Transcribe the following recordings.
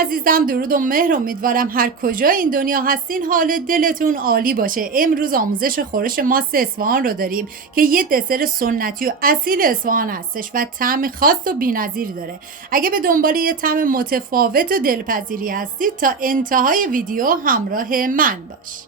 عزیزم، درود و مهر. امیدوارم هر کجا این دنیا هستین حال دلتون عالی باشه. امروز آموزش خورش ماست اصفهان رو داریم که یه دسر سنتی و اصیل اصفهان هستش و طعم خاص و بی‌نظیر داره. اگه به دنبال یه طعم متفاوت و دلپذیری هستید تا انتهای ویدیو همراه من باش.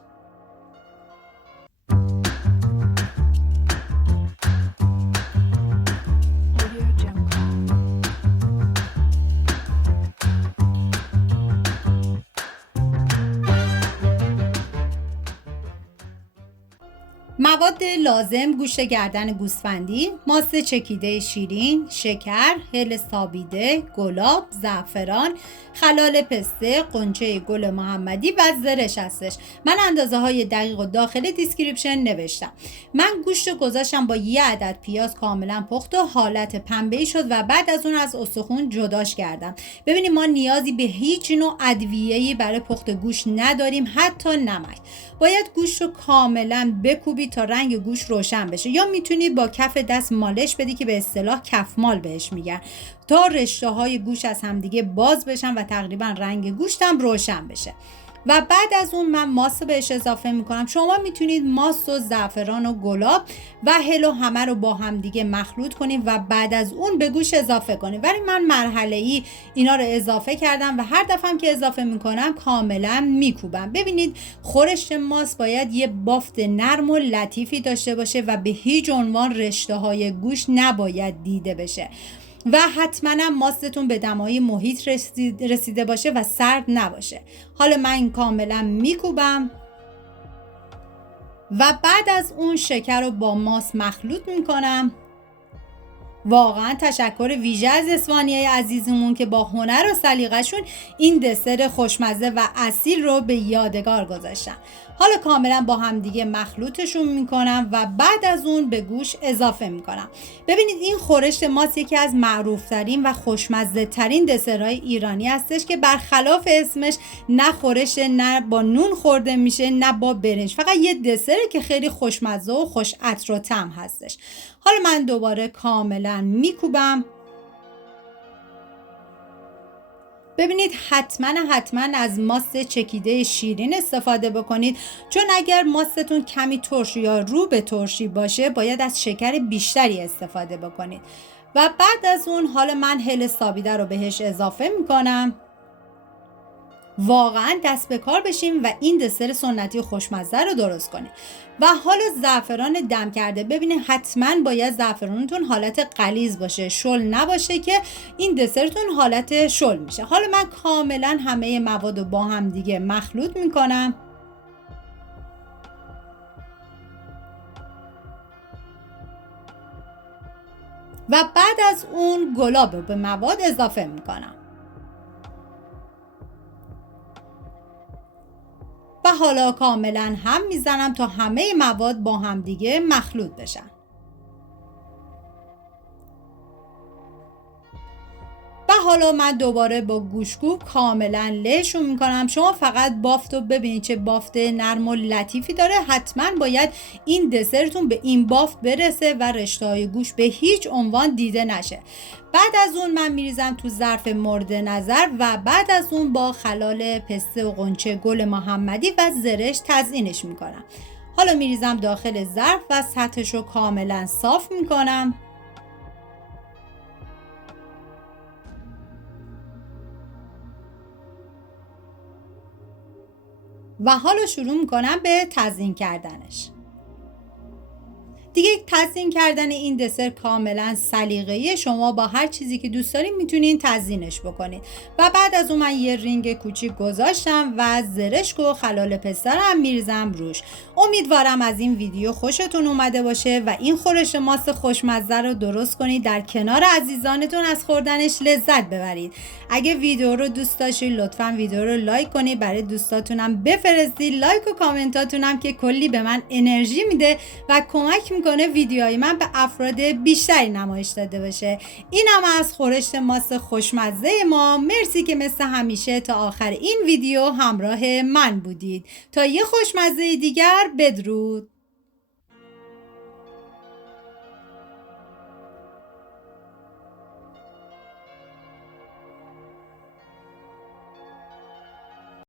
مواد لازم: گوشت گردن گوسفندی، ماست چکیده شیرین، شکر، هل سابیده، گلاب، زعفران، خلال پسته، غنچه گل محمدی و زرش هستش. من اندازه های دقیق و داخل دیسکریپشن نوشتم. من گوشت رو گذاشتم با یه عدد پیاز کاملا پخت و حالت پنبه‌ای شد و بعد از اون از استخون جداش کردم. ببینید ما نیازی به هیچ نوع ادویه‌ای برای پخت گوشت نداریم، حتی نمک. باید گوشت رو کاملا بکوبید تا رنگ گوشت روشن بشه، یا میتونید با کف دست مالش بدی که به اصطلاح کفمال بهش میگن، تا رشته های گوشت از همدیگه باز بشن و تقریبا رنگ گوشت هم روشن بشه. و بعد از اون من ماست بهش اضافه میکنم. شما میتونید ماست و زعفران و گلاب و هل و همه رو با هم دیگه مخلوط کنید و بعد از اون به گوشت اضافه کنید. ولی من مرحله‌ای اینا رو اضافه کردم و هر دفعه که اضافه میکنم کاملا میکوبم. ببینید خورش ماست باید یه بافت نرم و لطیفی داشته باشه و به هیچ عنوان رشته های گوشت نباید دیده بشه و حتما ماستتون به دمای محیط رسیده باشه و سرد نباشه. حالا من کاملا میکوبم و بعد از اون شکر رو با ماست مخلوط میکنم. واقعا تشکر ویژه از اصفهانیای عزیزمون که با هنر و سلیقه‌شون این دسر خوشمزه و اصیل رو به یادگار گذاشتن. حالا کاملا با هم دیگه مخلوطشون میکنم و بعد از اون به گوشت اضافه میکنم. ببینید این خورش ماست یکی از معروفترین و خوشمزه ترین دسرهای ایرانی هستش که برخلاف اسمش نه خورش نه با نون خورده میشه نه با برنج، فقط یه دسره که خیلی خوشمزه و خوش عطر و طعم هستش. حالا من دوباره کاملا میکوبم. ببینید حتما از ماست چکیده شیرین استفاده بکنید، چون اگر ماستتون کمی ترش یا رو به ترشی باشه باید از شکر بیشتری استفاده بکنید. و بعد از اون حالا من هل سابیده رو بهش اضافه میکنم. واقعا دست به کار بشیم و این دسر سنتی خوشمزه رو درست کنیم. و حالا زعفران دم کرده. ببینید حتما باید زعفرانتون حالت غلیظ باشه، شل نباشه که این دسرتون حالت شل میشه. حالا من کاملا همه مواد رو با هم دیگه مخلوط میکنم و بعد از اون گلاب رو به مواد اضافه میکنم. و حالا کاملا هم میزنم تا همه مواد با هم دیگه مخلوط بشن. و حالا من دوباره با گوشتکوب کاملا لهشون میکنم. شما فقط بافت رو ببینید چه بافت نرم و لطیفی داره. حتما باید این دسرتون به این بافت برسه و رشته‌های گوشت به هیچ عنوان دیده نشه. بعد از اون من میریزم تو ظرف مورد نظر و بعد از اون با خلال پسته و غنچه گل محمدی و زرش تزیینش میکنم. حالا میریزم داخل ظرف و سطحش رو کاملا صاف میکنم. و حالا شروع میکنم به تزیین کردنش. دیگه تزیین کردن این دسر کاملا سلیقه‌ای، شما با هر چیزی که دوست دارین میتونین تزیینش بکنید. و بعد از اون من یه رینگ کوچیک گذاشتم و زرشک و خلال پسته رو هم میریزم روش. امیدوارم از این ویدیو خوشتون اومده باشه و این خورش ماست خوشمزه رو درست کنید، در کنار عزیزانتون از خوردنش لذت ببرید. اگه ویدیو رو دوست داشتید لطفاً ویدیو رو لایک کنید، برای دوستاتونم بفرستید. لایک و کامنتاتونم که کلی به من انرژی میده و کمک میکنه ویدیوهای من به افراد بیشتری نمایش داده باشه. اینم از خورش ماست خوشمزه ما. مرسی که مثل همیشه تا آخر این ویدیو همراه من بودید. تا یه خوشمزه دیگر، بدرود.